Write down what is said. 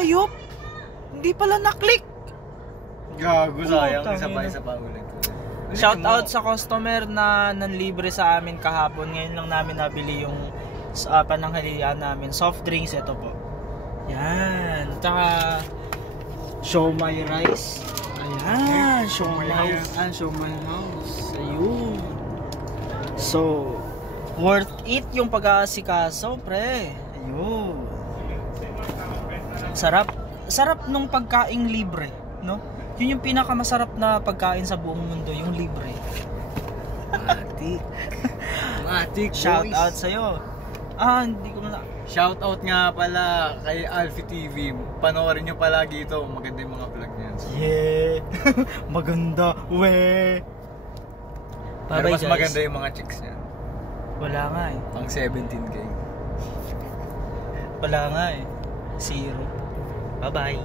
hayop! Hindi pala na-click! Gago, sayang. Putang Isa pa ulit. Shout out sa customer na nanlibre sa amin kahapon. Ngayon lang namin nabili yung pananghalian namin. Soft drinks, ito po. Yan. Tsaka show my rice. Ayan. Show my house. Show my house. Ayun. So, worth it yung pag-aasikaso, pre. Ayun. Sarap nung pagkaing libre, no? Yun yung pinakamasarap na pagkain sa buong mundo, yung libre. Matik, Shout out sa'yo. Hindi ko na. Shout out nga pala kay Alfie TV. Panoorin nyo palagi ito. Maganda yung mga vlog niya. Yeah. Maganda. We. Pero mas maganda yung mga chicks niya. Wala nga eh. Pang 17K. Wala nga eh. 0. Bye-bye.